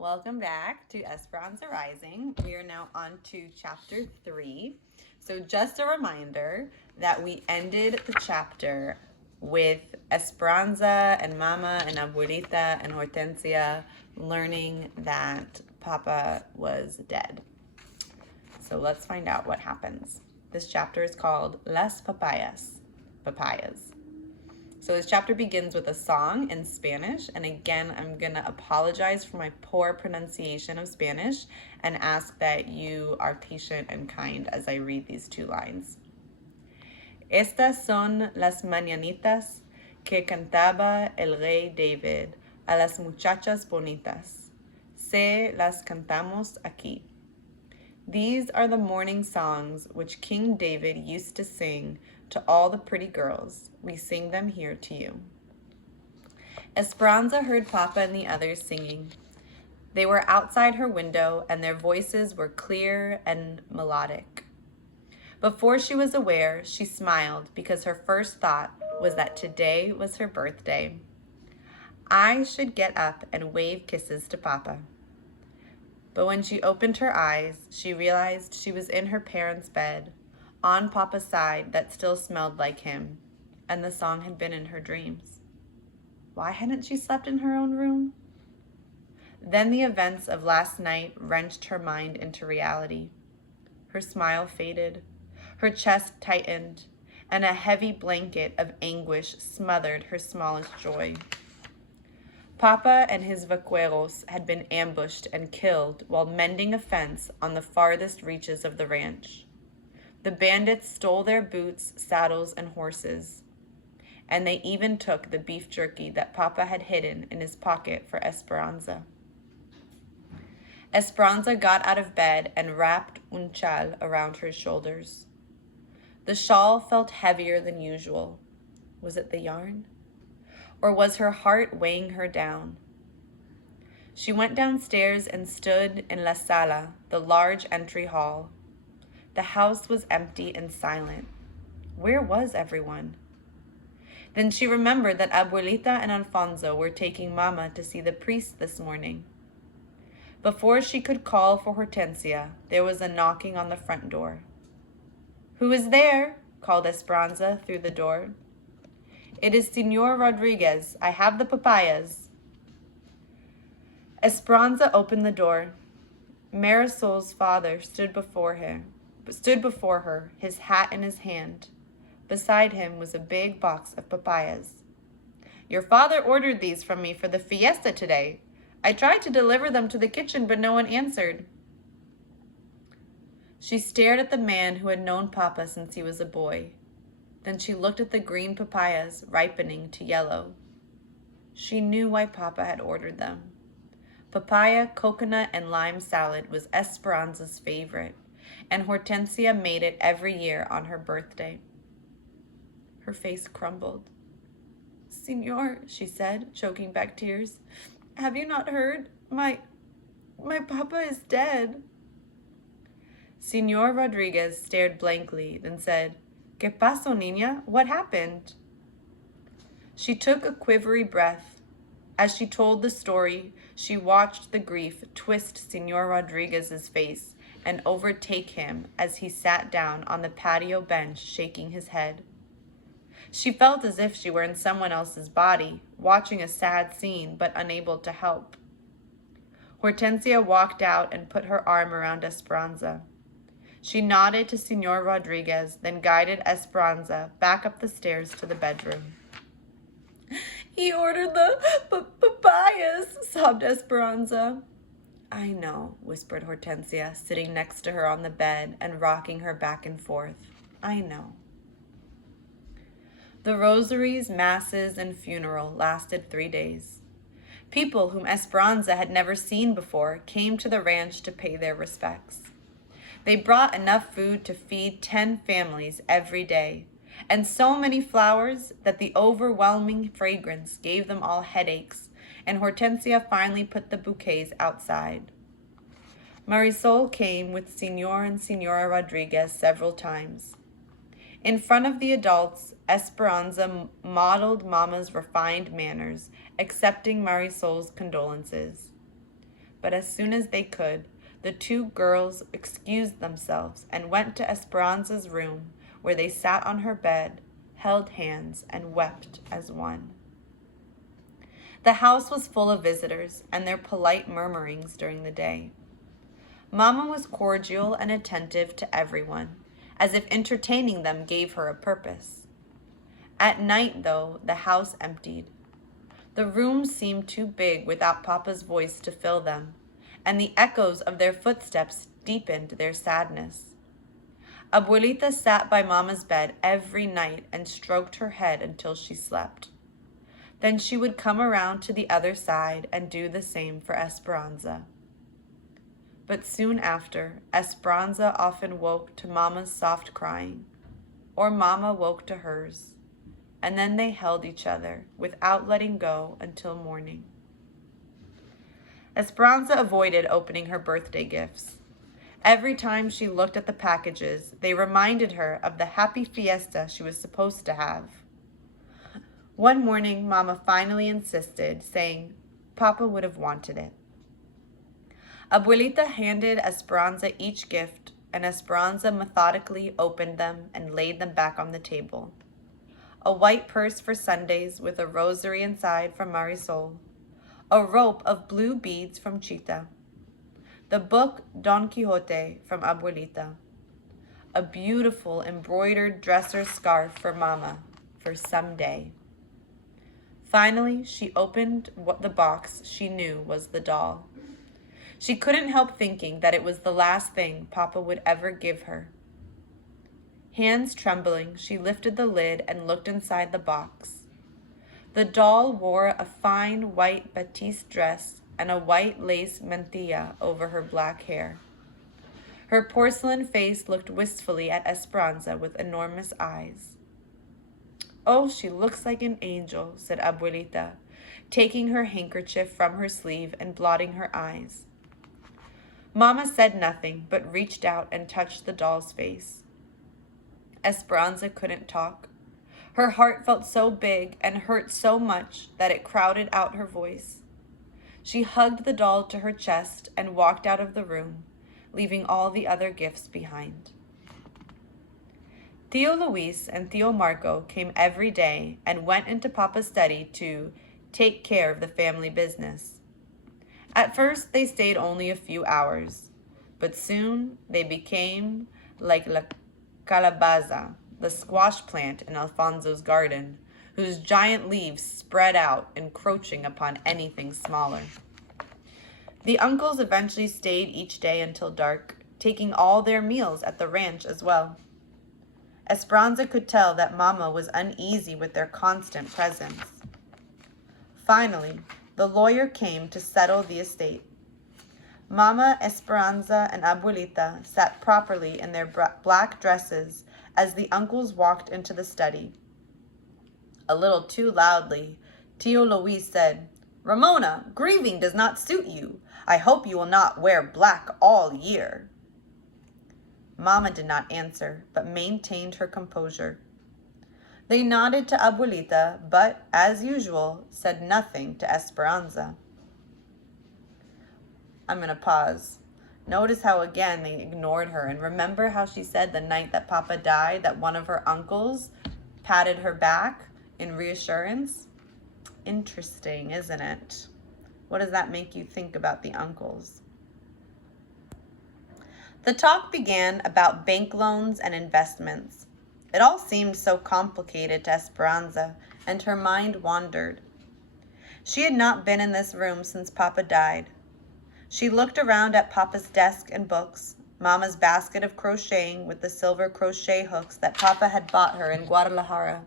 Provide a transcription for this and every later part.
Welcome back to Esperanza Rising. We are now on to chapter 3. So just a reminder that we ended the chapter with Esperanza and Mama and Abuelita and Hortensia learning that Papa was dead. So let's find out what happens. This chapter is called Las Papayas. Papayas. So this chapter begins with a song in Spanish, and again, I'm gonna apologize for my poor pronunciation of Spanish and ask that you are patient and kind as I read these two lines. Estas son las mañanitas que cantaba el rey David a las muchachas bonitas. Se las cantamos aquí. These are the morning songs which King David used to sing to all the pretty girls. We sing them here to you. Esperanza heard Papa and the others singing. They were outside her window, and their voices were clear and melodic. Before she was aware, she smiled because her first thought was that today was her birthday. I should get up and wave kisses to Papa. But when she opened her eyes, she realized she was in her parents' bed, on Papa's side that still smelled like him, and the song had been in her dreams. Why hadn't she slept in her own room? Then the events of last night wrenched her mind into reality. Her smile faded, her chest tightened, and a heavy blanket of anguish smothered her smallest joy. Papa and his vaqueros had been ambushed and killed while mending a fence on the farthest reaches of the ranch. The bandits stole their boots, saddles, and horses, and they even took the beef jerky that Papa had hidden in his pocket for Esperanza. Esperanza got out of bed and wrapped un chal around her shoulders. The shawl felt heavier than usual. Was it the yarn? Or was her heart weighing her down? She went downstairs and stood in La Sala, the large entry hall. The house was empty and silent. Where was everyone? Then she remembered that Abuelita and Alfonso were taking Mama to see the priest this morning. Before she could call for Hortensia, there was a knocking on the front door. "Who is there?" called Esperanza through the door. "It is Señor Rodriguez. I have the papayas." Esperanza opened the door. Marisol's father stood before her, his hat in his hand. Beside him was a big box of papayas. "Your father ordered these from me for the fiesta today. I tried to deliver them to the kitchen, but no one answered." She stared at the man who had known Papa since he was a boy. Then she looked at the green papayas ripening to yellow. She knew why Papa had ordered them. Papaya, coconut, and lime salad was Esperanza's favorite, and Hortensia made it every year on her birthday. Her face crumbled. "Señor," she said, choking back tears, "have you not heard? My Papa is dead." Señor Rodriguez stared blankly, then said, "¿Qué pasó, niña? What happened?" She took a quivery breath. As she told the story, she watched the grief twist Señor Rodriguez's face and overtake him as he sat down on the patio bench, shaking his head. She felt as if she were in someone else's body, watching a sad scene, but unable to help. Hortensia walked out and put her arm around Esperanza. She nodded to Señor Rodriguez, then guided Esperanza back up the stairs to the bedroom. "He ordered the papayas," sobbed Esperanza. "I know," whispered Hortensia, sitting next to her on the bed and rocking her back and forth. "I know." The rosaries, masses, and funeral lasted 3 days. People whom Esperanza had never seen before came to the ranch to pay their respects. They brought enough food to feed 10 families every day, and so many flowers that the overwhelming fragrance gave them all headaches, and Hortensia finally put the bouquets outside. Marisol came with Señor and Señora Rodriguez several times. In front of the adults, Esperanza modeled Mama's refined manners, accepting Marisol's condolences. but as soon as they could, the two girls excused themselves and went to Esperanza's room, where they sat on her bed, held hands, and wept as one. The house was full of visitors and their polite murmurings during the day. Mama was cordial and attentive to everyone, as if entertaining them gave her a purpose. At night, though, the house emptied. The rooms seemed too big without Papa's voice to fill them, and the echoes of their footsteps deepened their sadness. Abuelita sat by Mama's bed every night and stroked her head until she slept. Then she would come around to the other side and do the same for Esperanza. But soon after, Esperanza often woke to Mama's soft crying, or Mama woke to hers, and then they held each other without letting go until morning. Esperanza avoided opening her birthday gifts. Every time she looked at the packages, they reminded her of the happy fiesta she was supposed to have. One morning, Mama finally insisted, saying Papa would have wanted it. Abuelita handed Esperanza each gift, and Esperanza methodically opened them and laid them back on the table. A white purse for Sundays with a rosary inside from Marisol, a rope of blue beads from Chita, the book Don Quixote from Abuelita, a beautiful embroidered dresser scarf for Mama for someday. Finally, she opened the box she knew was the doll. She couldn't help thinking that it was the last thing Papa would ever give her. Hands trembling, she lifted the lid and looked inside the box. The doll wore a fine white batiste dress and a white lace mantilla over her black hair. Her porcelain face looked wistfully at Esperanza with enormous eyes. "Oh, she looks like an angel," said Abuelita, taking her handkerchief from her sleeve and blotting her eyes. Mama said nothing, but reached out and touched the doll's face. Esperanza couldn't talk. Her heart felt so big and hurt so much that it crowded out her voice. She hugged the doll to her chest and walked out of the room, leaving all the other gifts behind. Tio Luis and Tio Marco came every day and went into Papa's study to take care of the family business. At first, they stayed only a few hours, but soon they became like La Calabaza, the squash plant in Alfonso's garden, whose giant leaves spread out, encroaching upon anything smaller. The uncles eventually stayed each day until dark, taking all their meals at the ranch as well. Esperanza could tell that Mama was uneasy with their constant presence. Finally, the lawyer came to settle the estate. Mama, Esperanza, and Abuelita sat properly in their black dresses as the uncles walked into the study. A little too loudly, Tio Luis said, "Ramona, grieving does not suit you. I hope you will not wear black all year." Mama did not answer, but maintained her composure. They nodded to Abuelita, but, as usual, said nothing to Esperanza. I'm going to pause. Notice how, again, they ignored her. And remember how she said the night that Papa died that one of her uncles patted her back in reassurance? Interesting, isn't it? What does that make you think about the uncles? The talk began about bank loans and investments. It all seemed so complicated to Esperanza, and her mind wandered. She had not been in this room since Papa died. She looked around at Papa's desk and books, Mama's basket of crocheting with the silver crochet hooks that Papa had bought her in Guadalajara,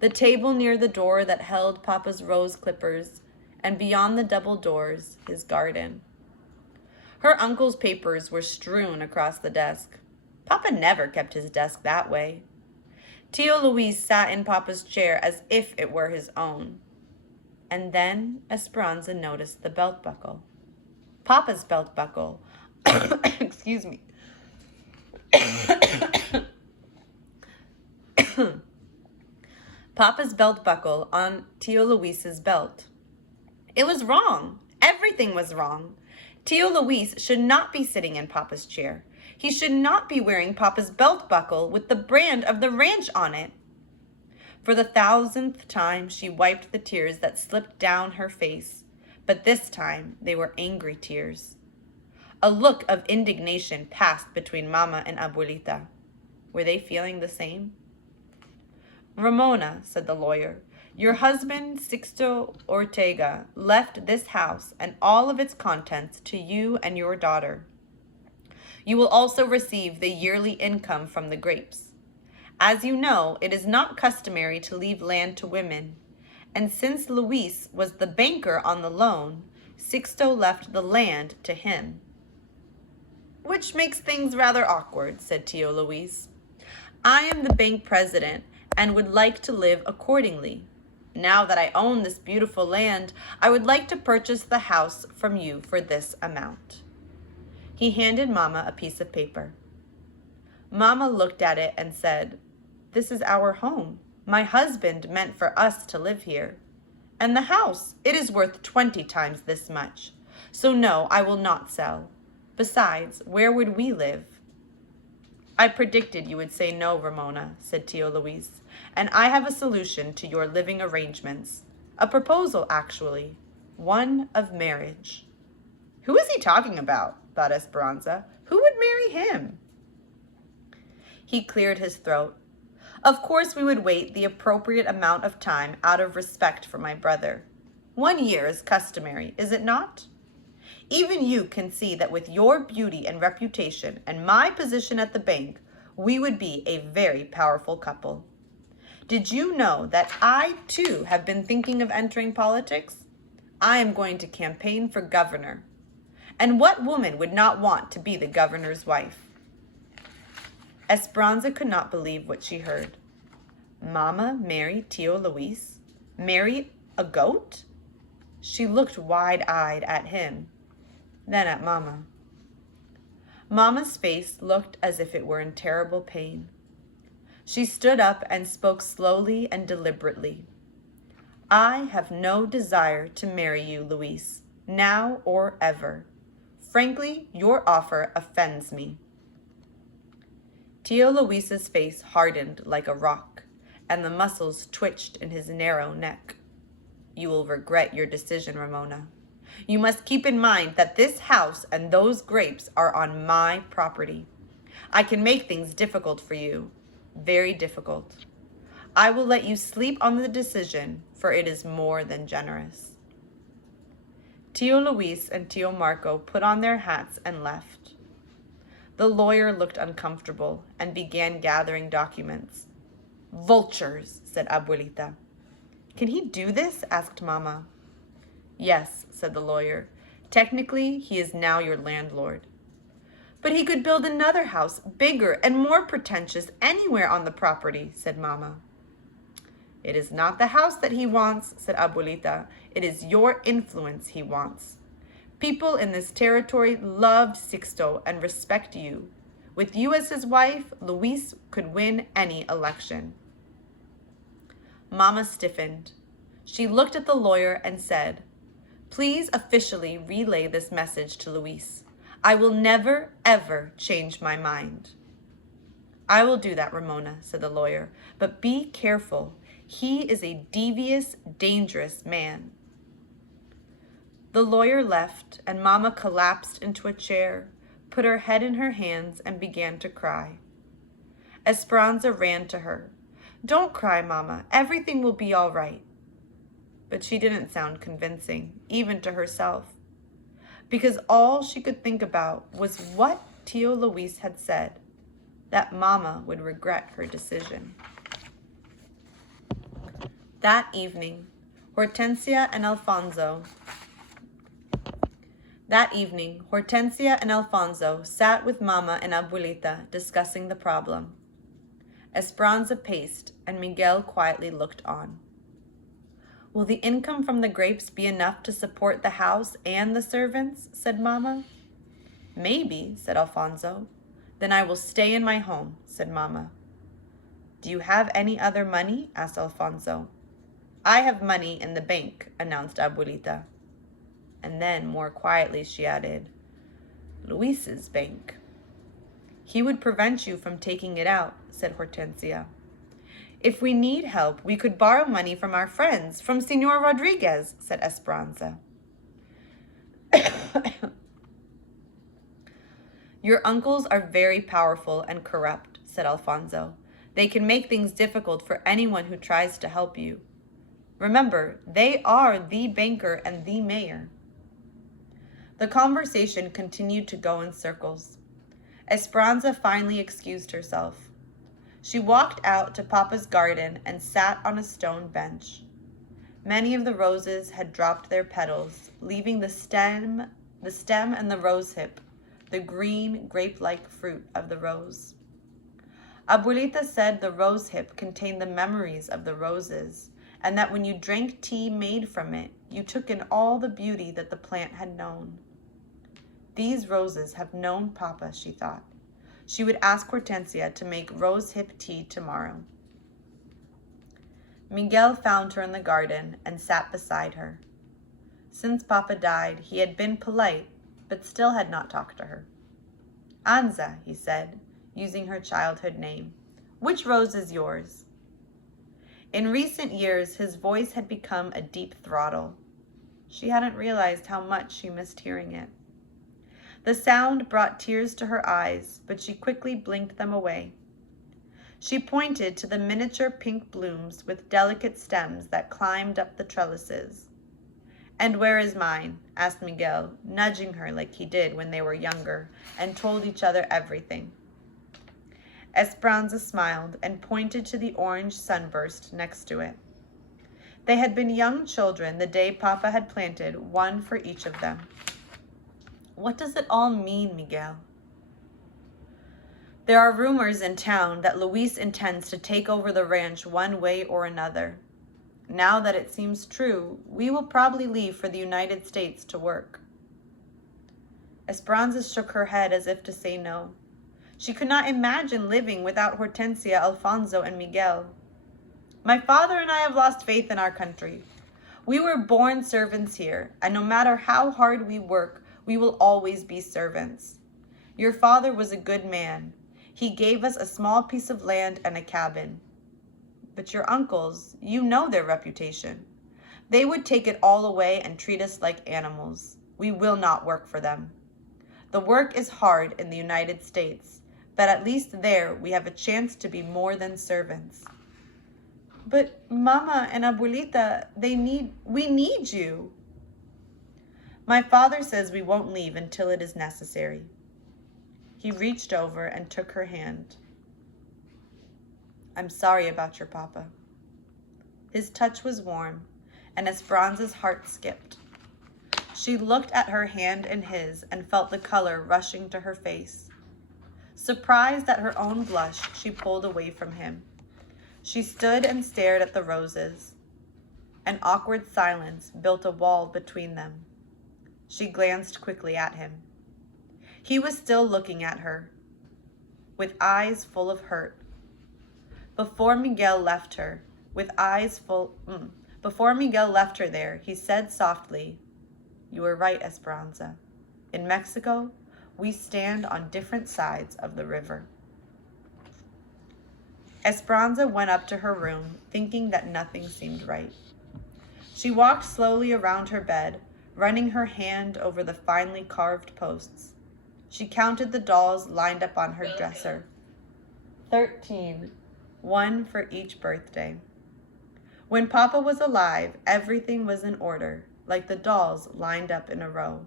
the table near the door that held Papa's rose clippers, and beyond the double doors, his garden. Her uncle's papers were strewn across the desk. Papa never kept his desk that way. Tio Luis sat in Papa's chair as if it were his own. And then Esperanza noticed the belt buckle. Papa's belt buckle. Excuse me. Papa's belt buckle on Tio Luis's belt. It was wrong. Everything was wrong. Tio Luis should not be sitting in Papa's chair. He should not be wearing Papa's belt buckle with the brand of the ranch on it. For the 1,000th time, she wiped the tears that slipped down her face, but this time they were angry tears. A look of indignation passed between Mama and Abuelita. Were they feeling the same? Ramona, said the lawyer, your husband, Sixto Ortega, left this house and all of its contents to you and your daughter. You will also receive the yearly income from the grapes. As you know, it is not customary to leave land to women, and since Luis was the banker on the loan, Sixto left the land to him. Which makes things rather awkward, said Tio Luis. I am the bank president and would like to live accordingly. Now that I own this beautiful land, I would like to purchase the house from you for this amount. He handed Mama a piece of paper. Mama looked at it and said, This is our home. My husband meant for us to live here. And the house, it is worth 20 times this much. So no, I will not sell. Besides, where would we live? I predicted you would say no, Ramona, said Tio Luis, and I have a solution to your living arrangements. A proposal, actually. One of marriage. Who is he talking about? Thought Esperanza. Who would marry him? He cleared his throat. Of course we would wait the appropriate amount of time out of respect for my brother. 1 year is customary, is it not? Even you can see that with your beauty and reputation and my position at the bank, we would be a very powerful couple. Did you know that I, too, have been thinking of entering politics? I am going to campaign for governor. And what woman would not want to be the governor's wife? Esperanza could not believe what she heard. Mama marry Tio Luis? Marry a goat? She looked wide-eyed at him, then at Mama. Mama's face looked as if it were in terrible pain. She stood up and spoke slowly and deliberately. I have no desire to marry you, Luis, now or ever. Frankly, your offer offends me. Tio Luis's face hardened like a rock, and the muscles twitched in his narrow neck. You will regret your decision, Ramona. You must keep in mind that this house and those grapes are on my property. I can make things difficult for you, very difficult. I will let you sleep on the decision, for it is more than generous. Tio Luis and Tio Marco put on their hats and left. The lawyer looked uncomfortable and began gathering documents. Vultures, said Abuelita. Can he do this? Asked Mama. Yes, said the lawyer. Technically, he is now your landlord. But he could build another house, bigger and more pretentious, anywhere on the property, said Mama. It is not the house that he wants, said Abuelita. It is your influence he wants. People in this territory loved Sixto and respect you. With you as his wife, Luis could win any election. Mama stiffened. She looked at the lawyer and said, Please officially relay this message to Luis. I will never, ever change my mind. I will do that, Ramona, said the lawyer, but be careful. He is a devious, dangerous man. The lawyer left, and Mama collapsed into a chair, put her head in her hands, and began to cry. Esperanza ran to her. Don't cry, Mama. Everything will be all right. But she didn't sound convincing, even to herself, because all she could think about was what Tio Luis had said, that Mama would regret her decision. That evening, Hortensia and Alfonso sat with Mama and Abuelita discussing the problem. Esperanza paced, and Miguel quietly looked on. Will the income from the grapes be enough to support the house and the servants? Said Mama. Maybe, said Alfonso. Then I will stay in my home, said Mama. Do you have any other money? Asked Alfonso. I have money in the bank, announced Abuelita. And then, more quietly, she added, Luis's bank. He would prevent you from taking it out, said Hortensia. If we need help, we could borrow money from our friends, from Senor Rodriguez, said Esperanza. Your uncles are very powerful and corrupt, said Alfonso. They can make things difficult for anyone who tries to help you. Remember, they are the banker and the mayor. The conversation continued to go in circles. Esperanza finally excused herself. She walked out to Papa's garden and sat on a stone bench. Many of the roses had dropped their petals, leaving the stem and the rose hip, the green grape-like fruit of the rose. Abuelita said the rose hip contained the memories of the roses, and that when you drank tea made from it, you took in all the beauty that the plant had known. These roses have known Papa, she thought. She would ask Hortensia to make rose hip tea tomorrow. Miguel found her in the garden and sat beside her. Since Papa died, he had been polite, but still had not talked to her. Anza, he said, using her childhood name. Which rose is yours? In recent years, his voice had become a deep throttle. She hadn't realized how much she missed hearing it. The sound brought tears to her eyes, but she quickly blinked them away. She pointed to the miniature pink blooms with delicate stems that climbed up the trellises. And where is mine? Asked Miguel, nudging her like he did when they were younger and told each other everything. Esperanza smiled and pointed to the orange sunburst next to it. They had been young children the day Papa had planted one for each of them. What does it all mean, Miguel? There are rumors in town that Luis intends to take over the ranch one way or another. Now that it seems true, we will probably leave for the United States to work. Esperanza shook her head as if to say no. She could not imagine living without Hortensia, Alfonso, and Miguel. My father and I have lost faith in our country. We were born servants here, and no matter how hard we work, we will always be servants. Your father was a good man. He gave us a small piece of land and a cabin. But your uncles, you know their reputation. They would take it all away and treat us like animals. We will not work for them. The work is hard in the United States, but at least there we have a chance to be more than servants. But Mama and Abuelita, we need you. My father says we won't leave until it is necessary. He reached over and took her hand. I'm sorry about your papa. His touch was warm, and Esperanza's heart skipped. She looked at her hand in his and felt the color rushing to her face. Surprised at her own blush, she pulled away from him. She stood and stared at the roses. An awkward silence built a wall between them. She glanced quickly at him. He was still looking at her, with eyes full of hurt. Before Miguel left her there, he said softly, You were right, Esperanza. In Mexico, we stand on different sides of the river. Esperanza went up to her room, thinking that nothing seemed right. She walked slowly around her bed, running her hand over the finely carved posts. She counted the dolls lined up on her dresser. 13. One for each birthday. When Papa was alive, everything was in order, like the dolls lined up in a row.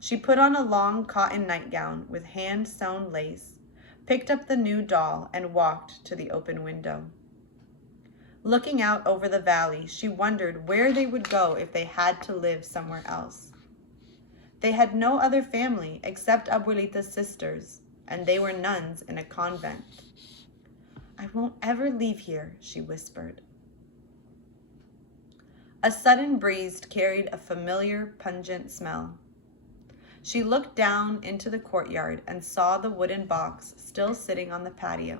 She put on a long cotton nightgown with hand-sewn lace, picked up the new doll, and walked to the open window. Looking out over the valley, she wondered where they would go if they had to live somewhere else. They had no other family except Abuelita's sisters, and they were nuns in a convent. I won't ever leave here, she whispered. A sudden breeze carried a familiar, pungent smell. She looked down into the courtyard and saw the wooden box still sitting on the patio.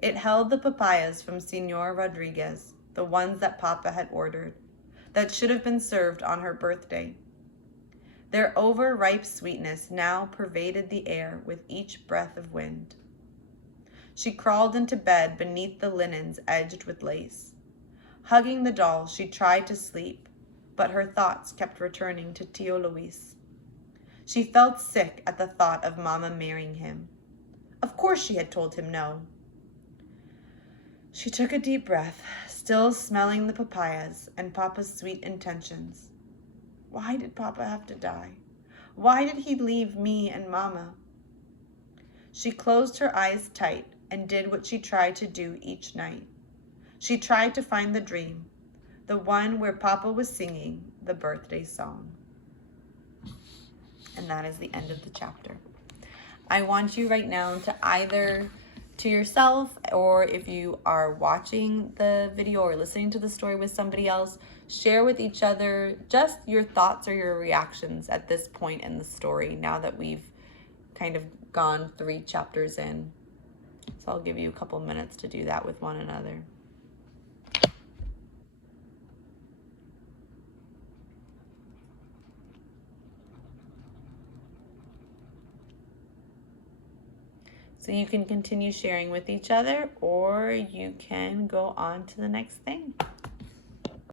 It held the papayas from Senor Rodriguez, the ones that Papa had ordered. that should have been served on her birthday. Their overripe sweetness now pervaded the air with each breath of wind. She crawled into bed beneath the linens edged with lace. Hugging the doll, she tried to sleep, but her thoughts kept returning to Tio Luis. She felt sick at the thought of Mama marrying him. Of course she had told him no. She took a deep breath, still smelling the papayas and Papa's sweet intentions. Why did Papa have to die? Why did he leave me and Mama? She closed her eyes tight and did what she tried to do each night. She tried to find the dream, the one where Papa was singing the birthday song. And that is the end of the chapter. I want you right now to either to yourself, or if you are watching the video or listening to the story with somebody else, share with each other just your thoughts or your reactions at this point in the story, now that we've kind of gone 3 chapters in. So I'll give you a couple minutes to do that with one another. So you can continue sharing with each other, or you can go on to the next thing.